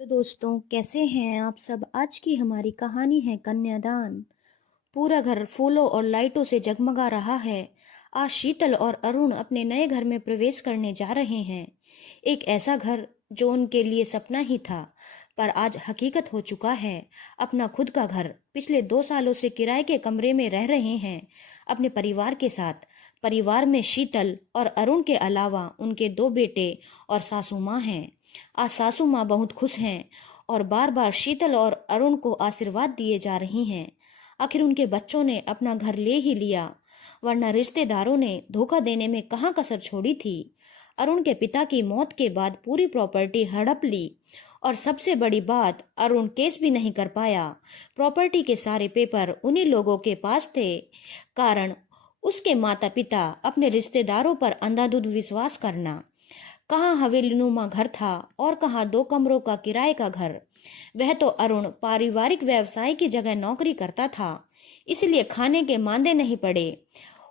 तो दोस्तों, कैसे हैं आप सब। आज की हमारी कहानी है कन्यादान। पूरा घर फूलों और लाइटों से जगमगा रहा है। आज शीतल और अरुण अपने नए घर में प्रवेश करने जा रहे हैं। एक ऐसा घर जो उनके लिए सपना ही था, पर आज हकीकत हो चुका है। अपना खुद का घर। पिछले 2 सालों से किराए के कमरे में रह रहे हैं अपने परिवार के साथ। परिवार में शीतल और अरुण के अलावा उनके 2 बेटे और सासू माँ हैं। आज सासू माँ बहुत खुश हैं और बार बार शीतल और अरुण को आशीर्वाद दिए जा रही हैं। आखिर उनके बच्चों ने अपना घर ले ही लिया, वरना रिश्तेदारों ने धोखा देने में कहाँ कसर छोड़ी थी। अरुण के पिता की मौत के बाद पूरी प्रॉपर्टी हड़प ली और सबसे बड़ी बात, अरुण केस भी नहीं कर पाया। प्रॉपर्टी के सारे पेपर उन्हीं लोगों के पास थे। कारण उसके माता पिता अपने रिश्तेदारों पर अंधाधुंध विश्वास करना। कहाँ हवेलीनुमा घर था और कहाँ 2 कमरों का किराए का घर। वह तो अरुण पारिवारिक व्यवसाय की जगह नौकरी करता था, इसलिए खाने के मांदे नहीं पड़े।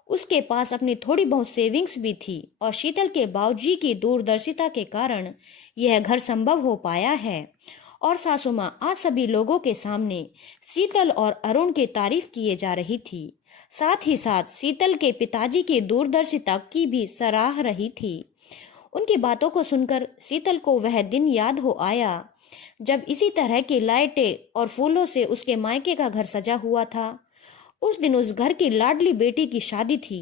उसके पास अपनी थोड़ी बहुत सेविंग्स भी थी और शीतल के बाबूजी की दूरदर्शिता के कारण यह घर संभव हो पाया है। और सासू माँ आज सभी लोगों के सामने शीतल और अरुण की तारीफ किए जा रही थी। साथ ही साथ शीतल के पिताजी की दूरदर्शिता की भी सराह रही थी। उनकी बातों को सुनकर शीतल को वह दिन याद हो आया जब इसी तरह की लाइटें और फूलों से उसके मायके का घर सजा हुआ था। उस दिन उस घर की लाडली बेटी की शादी थी।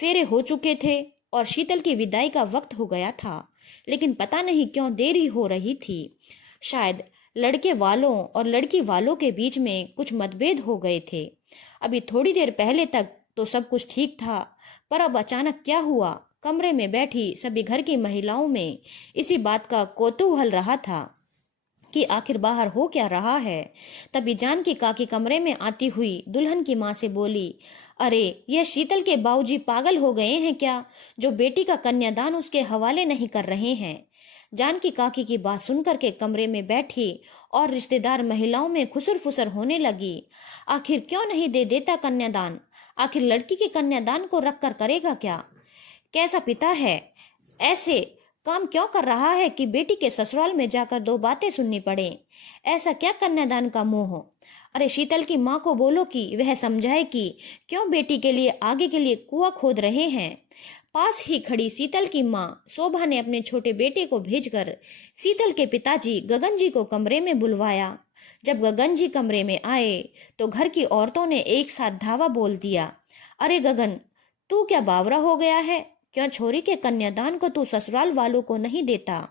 फेरे हो चुके थे और शीतल की विदाई का वक्त हो गया था, लेकिन पता नहीं क्यों देरी हो रही थी। शायद लड़के वालों और लड़की वालों के बीच में कुछ मतभेद हो गए थे। अभी थोड़ी देर पहले तक तो सब कुछ ठीक था, पर अब अचानक क्या हुआ। कमरे में बैठी सभी घर की महिलाओं में इसी बात का कौतूहल रहा था कि आखिर बाहर हो क्या रहा है। तभी जानकी काकी कमरे में आती हुई दुल्हन की माँ से बोली, अरे ये शीतल के बाबूजी पागल हो गए हैं क्या, जो बेटी का कन्यादान उसके हवाले नहीं कर रहे हैं। जानकी काकी की बात सुनकर के कमरे में बैठी और रिश्तेदार महिलाओं में खुसर फुसर होने लगी। आखिर क्यों नहीं दे देता कन्यादान। आखिर लड़की के कन्यादान को रख कर करेगा क्या। कैसा पिता है, ऐसे काम क्यों कर रहा है कि बेटी के ससुराल में जाकर 2 बातें सुननी पड़े। ऐसा क्या कन्यादान का मोह हो। अरे शीतल की माँ को बोलो कि वह समझाए कि क्यों बेटी के लिए आगे के लिए कुआं खोद रहे हैं। पास ही खड़ी शीतल की माँ शोभा ने अपने छोटे बेटे को भेजकर शीतल के पिताजी गगन जी को कमरे में बुलवाया। जब गगन जी कमरे में आए तो घर की औरतों ने एक साथ धावा बोल दिया, अरे गगन, तू क्या बावरा हो गया है, क्यों छोरी के कन्यादान को तू ससुराल वालों को नहीं देता।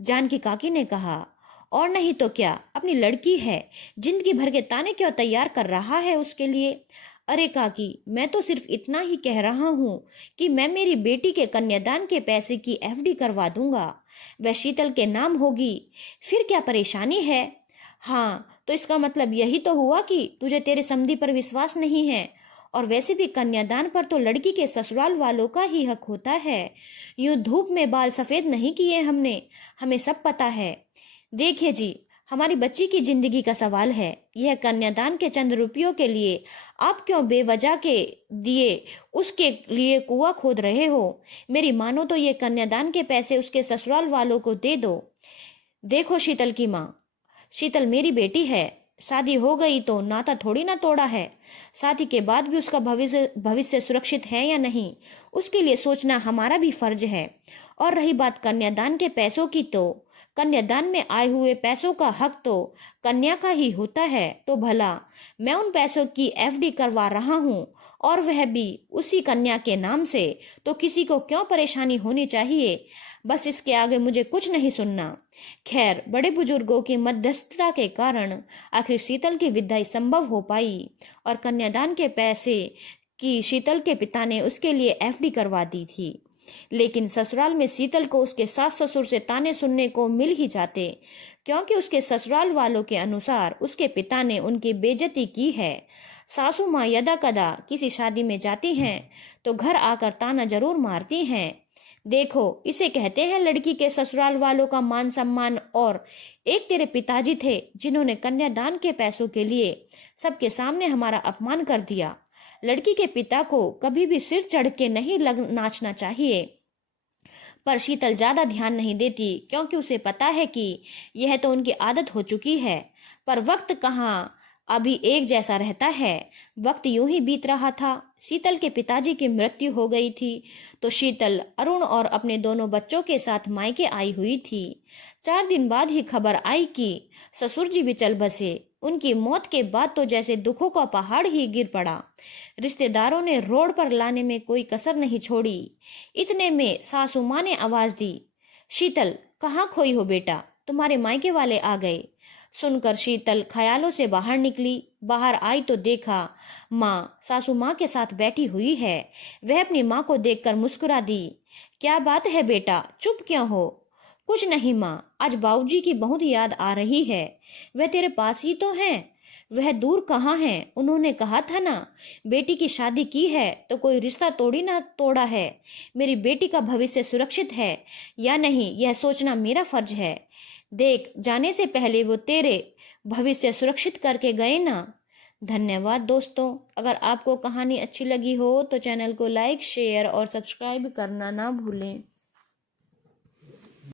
जानकी काकी ने कहा, और नहीं तो क्या, अपनी लड़की है, जिंदगी भर के ताने क्यों तैयार कर रहा है उसके लिए। अरे काकी, मैं तो सिर्फ इतना ही कह रहा हूँ कि मैं मेरी बेटी के कन्यादान के पैसे की एफडी करवा दूंगा, वह शीतल के नाम होगी। फिर क्या परेशानी है। हाँ, तो इसका मतलब यही तो हुआ कि तुझे तेरे समधी पर विश्वास नहीं है। और वैसे भी कन्यादान पर तो लड़की के ससुराल वालों का ही हक होता है। यूं धूप में बाल सफेद नहीं किए हमने, हमें सब पता है। देखिए जी, हमारी बच्ची की जिंदगी का सवाल है। यह कन्यादान के चंद रुपयों के लिए आप क्यों बेवजह के दिए उसके लिए कुआं खोद रहे हो। मेरी मानो तो ये कन्यादान के पैसे उसके ससुराल वालों को दे दो। देखो शीतल की माँ, शीतल मेरी बेटी है, शादी हो गई तो नाता थोड़ी ना तोड़ा है। शादी के बाद भी उसका भविष्य सुरक्षित है या नहीं, उसके लिए सोचना हमारा भी फर्ज है। और रही बात कन्यादान के पैसों की, तो कन्यादान में आए हुए पैसों का हक तो कन्या का ही होता है। तो भला मैं उन पैसों की एफडी करवा रहा हूँ, और वह भी उसी कन्या के नाम से, तो किसी को क्यों परेशानी होनी चाहिए। बस इसके आगे मुझे कुछ नहीं सुनना। खैर, बड़े बुजुर्गों की मध्यस्थता के कारण आखिर शीतल की विदाई संभव हो पाई और कन्यादान के पैसे की शीतल के पिता ने उसके लिए एफडी करवा दी थी। लेकिन ससुराल में शीतल को उसके सास ससुर से ताने सुनने को मिल ही जाते, क्योंकि उसके ससुराल वालों के अनुसार उसके पिता ने उनकी बेइज्जती की है। सासू माँ यदा कदा किसी शादी में जाती हैं तो घर आकर ताना जरूर मारती हैं। देखो, इसे कहते हैं लड़की के ससुराल वालों का मान सम्मान। और एक तेरे पिताजी थे जिन्होंने कन्यादान के पैसों के लिए सबके सामने हमारा अपमान कर दिया। लड़की के पिता को कभी भी सिर चढ़ के नहीं नाचना चाहिए। पर शीतल ज्यादा ध्यान नहीं देती क्योंकि उसे पता है कि यह तो उनकी आदत हो चुकी है। पर वक्त कहाँ अभी एक जैसा रहता है। वक्त यूं ही बीत रहा था। शीतल के पिताजी की मृत्यु हो गई थी तो शीतल अरुण और अपने दोनों बच्चों के साथ मायके आई हुई थी। 4 दिन बाद ही खबर आई कि ससुर जी भी चल बसे। उनकी मौत के बाद तो जैसे दुखों का पहाड़ ही गिर पड़ा। रिश्तेदारों ने रोड पर लाने में कोई कसर नहीं छोड़ी। इतने में सासू माँ ने आवाज दी, शीतल कहाँ खोई हो बेटा, तुम्हारे मायके वाले आ गए। सुनकर शीतल ख्यालों से बाहर निकली। बाहर आई तो देखा माँ सासू माँ के साथ बैठी हुई है। वह अपनी माँ को देखकर मुस्कुरा दी। क्या बात है बेटा, चुप क्यों हो? कुछ नहीं माँ, आज बाबूजी की बहुत याद आ रही है। वह तेरे पास ही तो हैं। वह दूर कहाँ हैं? उन्होंने कहा था ना, बेटी की शादी की है तो कोई रिश्ता तोड़ी ना तोड़ा है। मेरी बेटी का भविष्य सुरक्षित है या नहीं यह सोचना मेरा फर्ज है। देख, जाने से पहले वो तेरे भविष्य सुरक्षित करके गए ना। धन्यवाद दोस्तों। अगर आपको कहानी अच्छी लगी हो तो चैनल को लाइक, शेयर और सब्सक्राइब करना ना भूलें।